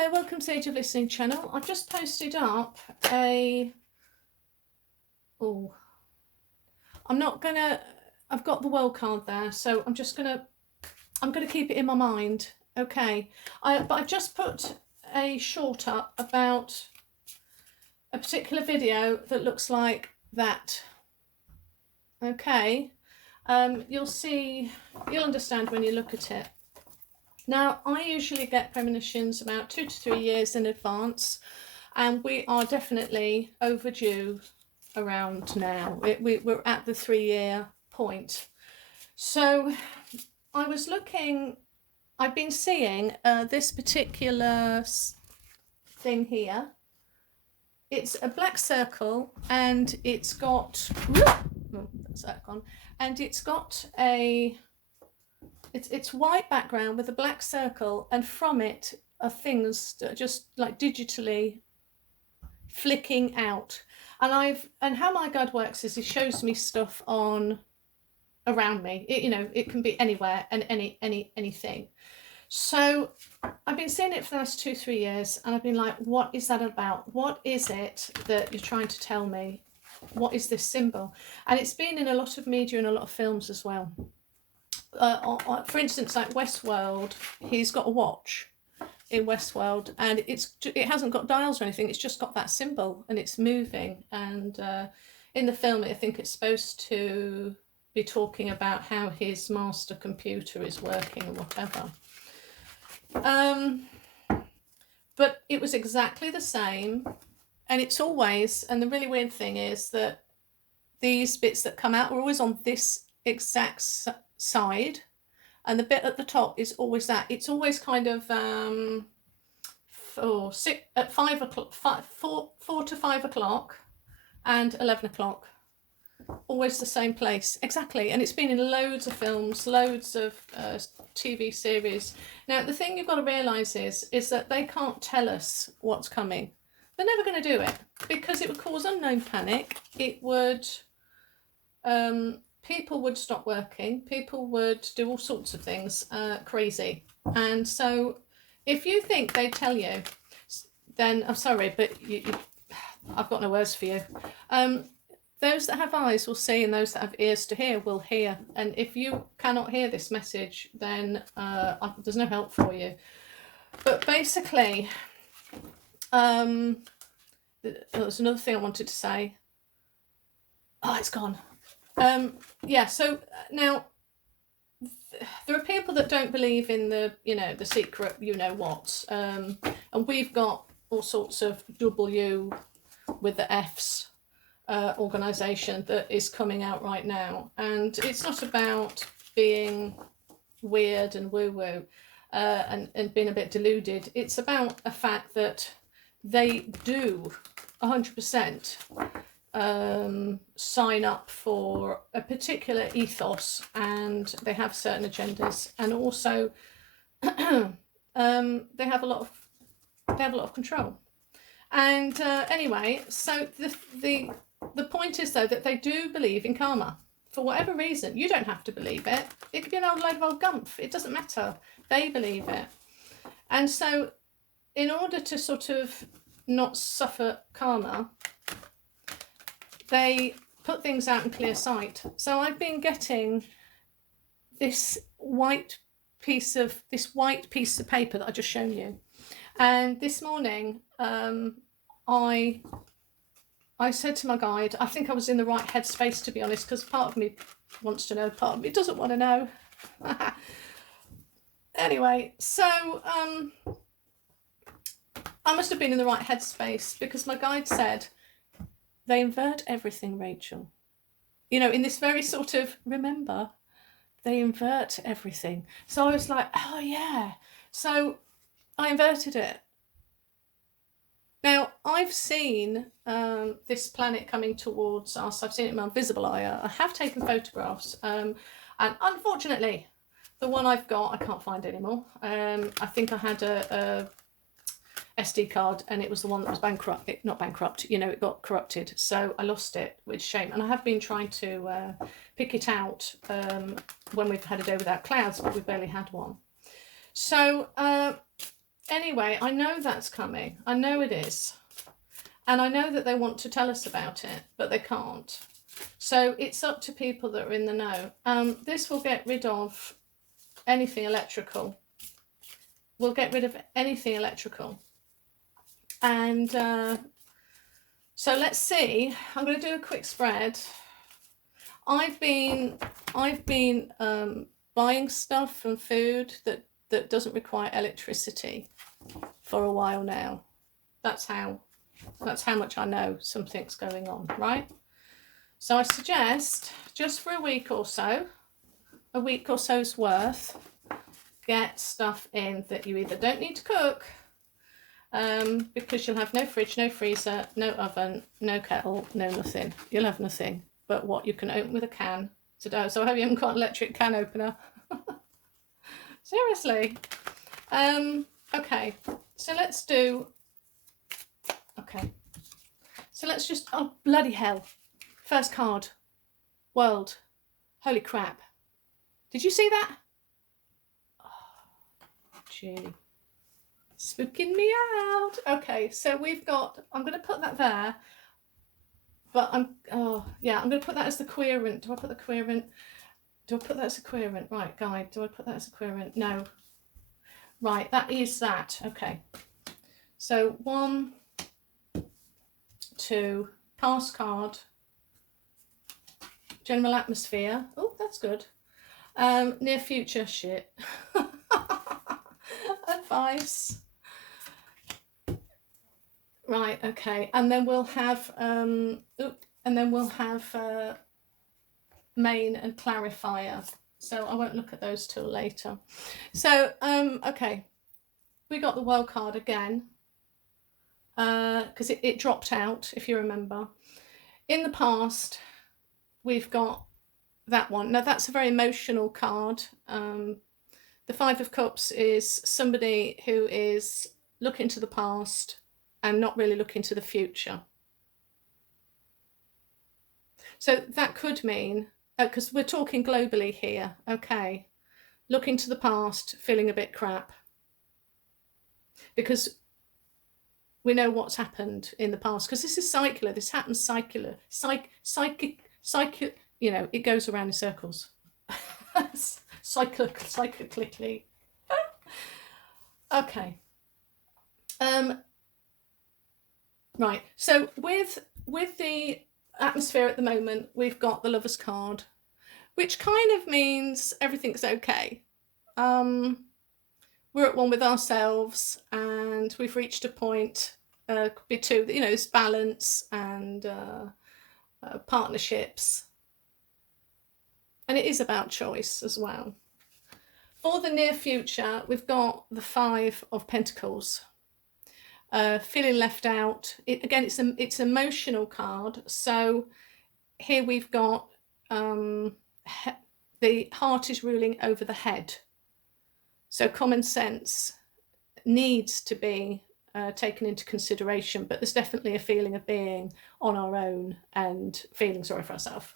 Hello, welcome to the Age of Listening channel. I've just posted up I've got the world card there, so I'm gonna keep it in my mind. Okay, but I've just put a short up about a particular video that looks like that. Okay, you'll understand when you look at it. Now, I usually get premonitions about 2 to 3 years in advance, and we are definitely overdue around now. We're at the 3-year point. So I've been seeing this particular thing here. It's a black circle, and it's got, it's white background with a black circle, and from it are things that are just like digitally flicking out. And how my guide works is he shows me stuff on around me. It can be anywhere and anything. So I've been seeing it for the last 2-3 years, and I've been like, what is that about? What is it that you're trying to tell me? What is this symbol? And it's been in a lot of media and a lot of films as well. For instance, like Westworld, he's got a watch in Westworld, and it hasn't got dials or anything. It's just got that symbol, and it's moving. And in the film, I think it's supposed to be talking about how his master computer is working or whatever. But it was exactly the same, and it's always. And the really weird thing is that these bits that come out are always on this exact side, and the bit at the top is always that. It's always kind of 4 to 5 o'clock and 11 o'clock, always the same place exactly. And it's been in loads of films, loads of TV series. Now the thing you've got to realize is that they can't tell us what's coming. They're never going to do it, because it would cause unknown panic. It would people would stop working, people would do all sorts of things crazy. And so if you think they tell you, then I'm sorry, but I've got no words for you. Those that have eyes will see, and those that have ears to hear will hear. And if you cannot hear this message, then there's no help for you. But basically, there's another thing I wanted to say. Oh, it's gone. Yeah, so now there are people that don't believe in the secret what, and we've got all sorts of W with the F's organisation that is coming out right now, and it's not about being weird and woo-woo and being a bit deluded. It's about a fact that they do 100% sign up for a particular ethos, and they have certain agendas, and also they have a lot of control. And anyway, so the point is, though, that they do believe in karma for whatever reason. You don't have to believe it. It could be an old load of old gumph. It doesn't matter. They believe it. And so in order to sort of not suffer karma, they put things out in clear sight. So I've been getting this white piece of paper that I just shown you, and this morning I said to my guide, I think I was in the right headspace, to be honest, because part of me wants to know, part of me doesn't want to know. Anyway, so I must have been in the right headspace, because my guide said, they invert everything, Rachel. In this very sort of, remember, they invert everything. So I was like, oh yeah. So I inverted it. Now, I've seen this planet coming towards us. I've seen it in my visible eye. I have taken photographs. And unfortunately, the one I've got, I can't find anymore. I think I had a SD card, and it was the one that was not bankrupt, it got corrupted. So I lost it, with shame. And I have been trying to pick it out when we've had a day without clouds, but we've barely had one. So anyway, I know that's coming. I know it is. And I know that they want to tell us about it, but they can't. So it's up to people that are in the know. This will get rid of anything electrical. We'll get rid of anything electrical. And so let's see. I'm going to do a quick spread. I've been buying stuff and food that doesn't require electricity for a while now. That's how much I know something's going on, right? So I suggest just for a week or so's worth, get stuff in that you either don't need to cook, because you'll have no fridge, no freezer, no oven, no kettle, no nothing. You'll have nothing but what you can open with a can. So I hope you haven't got an electric can opener. Seriously. Okay, so let's do, okay. So let's just, oh bloody hell. First card, world. Holy crap. Did you see that? Oh, gee. Spooking me out. Okay, so we've got, I'm going to put that there. But I'm going to put that as the querent. Do I put the querent? Do I put that as a querent? Right, guide. Do I put that as a querent? No. Right, that is that. Okay. So 1, 2, pass card. General atmosphere. Oh, that's good. Near future shit. Advice. Right, okay. And then we'll have main and clarifier. So I won't look at those till later. So okay, we got the world card again, because it dropped out, if you remember. In the past, we've got that one. Now that's a very emotional card. The 5 of Cups is somebody who is looking to the past and not really looking to the future. So that could mean, because we're talking globally here, okay, looking to the past, feeling a bit crap, because we know what's happened in the past, because this is circular, this happens circular, psychic, you know, it goes around in circles. Cyclically. Okay. Right, so with the atmosphere at the moment, we've got the Lover's card, which kind of means everything's okay. We're at one with ourselves, and we've reached a point, could be two, you know, this balance and partnerships. And it is about choice as well. For the near future, we've got the 5 of Pentacles. Feeling left out. Again, it's an emotional card. So here we've got the heart is ruling over the head. So common sense needs to be taken into consideration, but there's definitely a feeling of being on our own and feeling sorry for ourselves.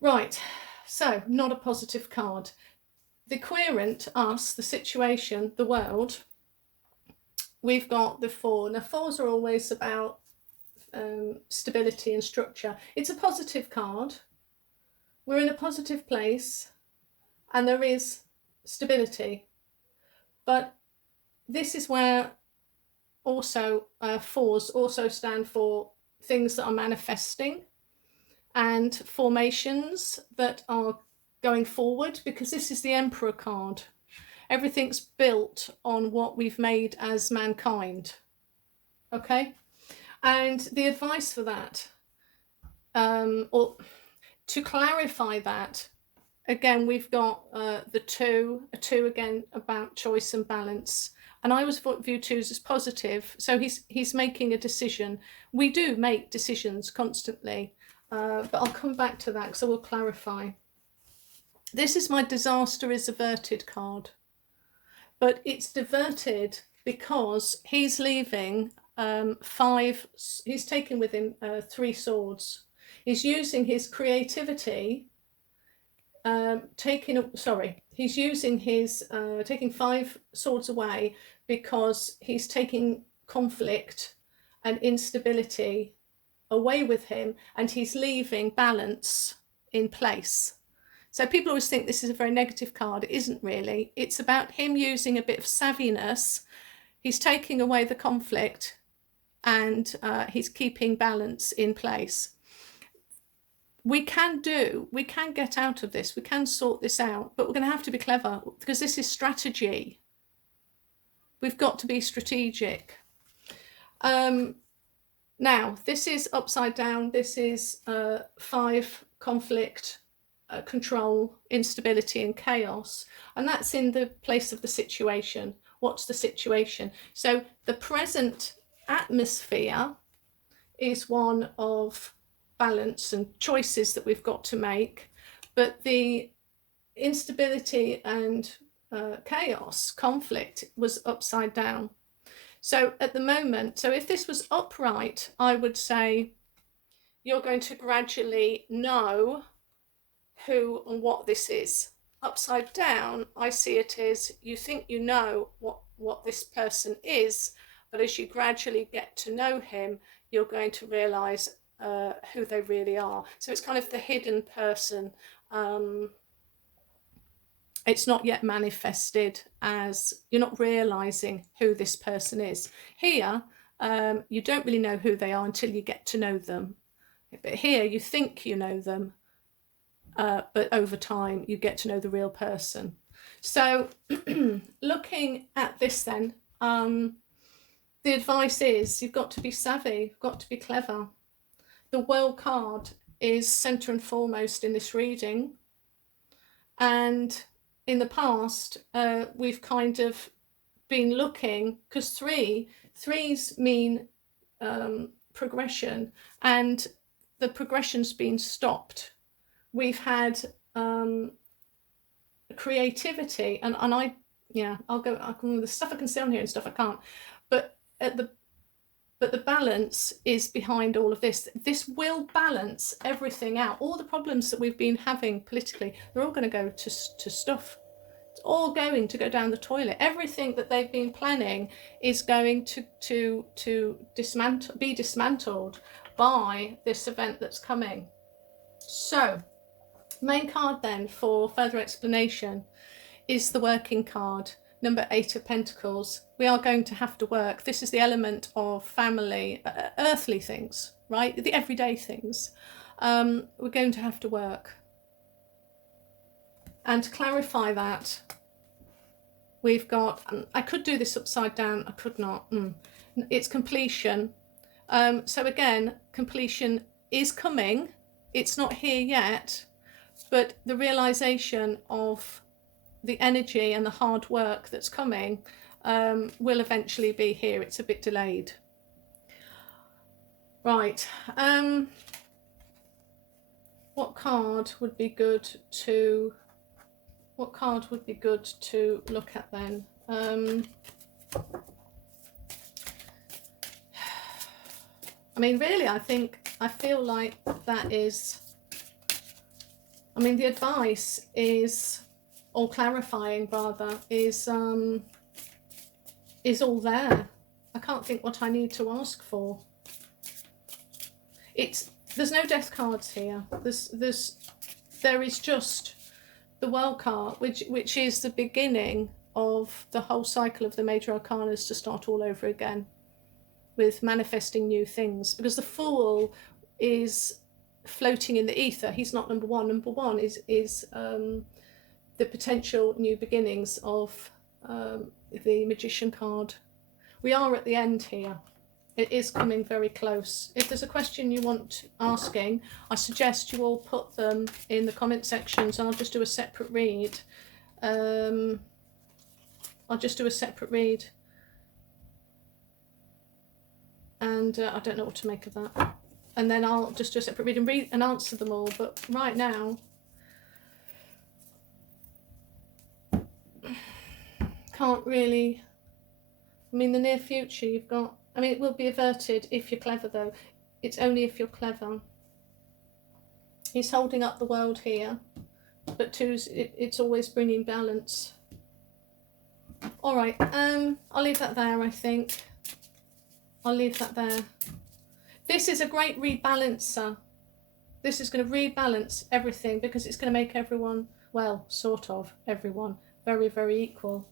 Right, so not a positive card. The querent, us, the situation, the world, we've got the 4. Now 4s are always about stability and structure. It's a positive card. We're in a positive place and there is stability. But this is where also 4s also stand for things that are manifesting and formations that are going forward, because this is the Emperor card. Everything's built on what we've made as mankind. Okay? And the advice for that, or to clarify that, again, we've got the 2, a 2 again about choice and balance. And I always view 2s as positive. So he's making a decision. We do make decisions constantly, but I'll come back to that because I will clarify. This is my disaster is averted card. But it's diverted because he's leaving 5, he's taking with him 3 swords. He's using his creativity, he's he's using his, taking 5 swords away because he's taking conflict and instability away with him, and he's leaving balance in place. So people always think this is a very negative card. It isn't really. It's about him using a bit of savviness. He's taking away the conflict, and he's keeping balance in place. We can get out of this. We can sort this out, but we're going to have to be clever, because this is strategy. We've got to be strategic. Now, this is upside down. This is 5 conflict, control, instability and chaos. And that's in the place of the situation. What's the situation? So the present atmosphere is one of balance and choices that we've got to make. But the instability and chaos, conflict, was upside down. So at the moment, so if this was upright, I would say you're going to gradually know who and what this is. Upside down, I see it as you think you know what this person is, but as you gradually get to know him, you're going to realise who they really are. So it's kind of the hidden person. It's not yet manifested, as you're not realizing who this person is. Here, you don't really know who they are until you get to know them. But here, you think you know them, but over time, you get to know the real person. So looking at this then, the advice is you've got to be savvy, you've got to be clever. The World card is centre and foremost in this reading. And in the past, we've kind of been looking, because threes mean progression, and the progression's been stopped. We've had creativity, and I'll go the stuff I can say on here and stuff I can't, but the balance is behind all of this. This will balance everything out. All the problems that we've been having politically, they're all going to go to stuff. It's all going to go down the toilet. Everything that they've been planning is going to be dismantled by this event that's coming. So, main card then for further explanation is the working card. Number 8 of Pentacles. We are going to have to work. This is the element of family, earthly things, right? The everyday things. We're going to have to work. And to clarify that, we've got, I could do this upside down, I could not. It's completion. So again, completion is coming. It's not here yet, but the realization of the energy and the hard work that's coming will eventually be here. It's a bit delayed. Right. What card would be good to look at then? I mean, really, I feel like that is, the advice is, or clarifying rather, is all there. I can't think what I need to ask for. There's no death cards here. There is just the World card, which is the beginning of the whole cycle of the major arcanas to start all over again with manifesting new things, because the Fool is floating in the ether. He's not number one. Number one is the potential new beginnings of the Magician card. We are at the end here. It is coming very close. If there's a question you want asking, I suggest you all put them in the comment sections, and I'll just do a separate read. And I don't know what to make of that. And then I'll just do a separate read and answer them all. But right now, can't really. The near future you've got. It will be averted if you're clever, though. It's only if you're clever. He's holding up the world here but two's, it's always bringing balance. All right, I'll leave that there, I think. I'll leave that there. This is a great rebalancer. This is going to rebalance everything because it's going to make everyone, well, sort of everyone, very, very equal.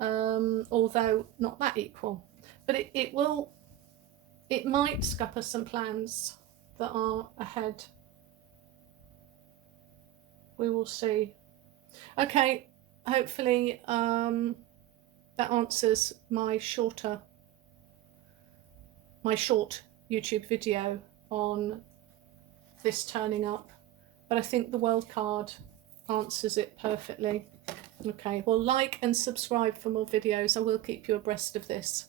Although not that equal. But it might scupper some plans that are ahead. We will see. Okay, hopefully that answers my short YouTube video on this turning up, but I think the world card answers it perfectly. Okay, well, like and subscribe for more videos. I will keep you abreast of this.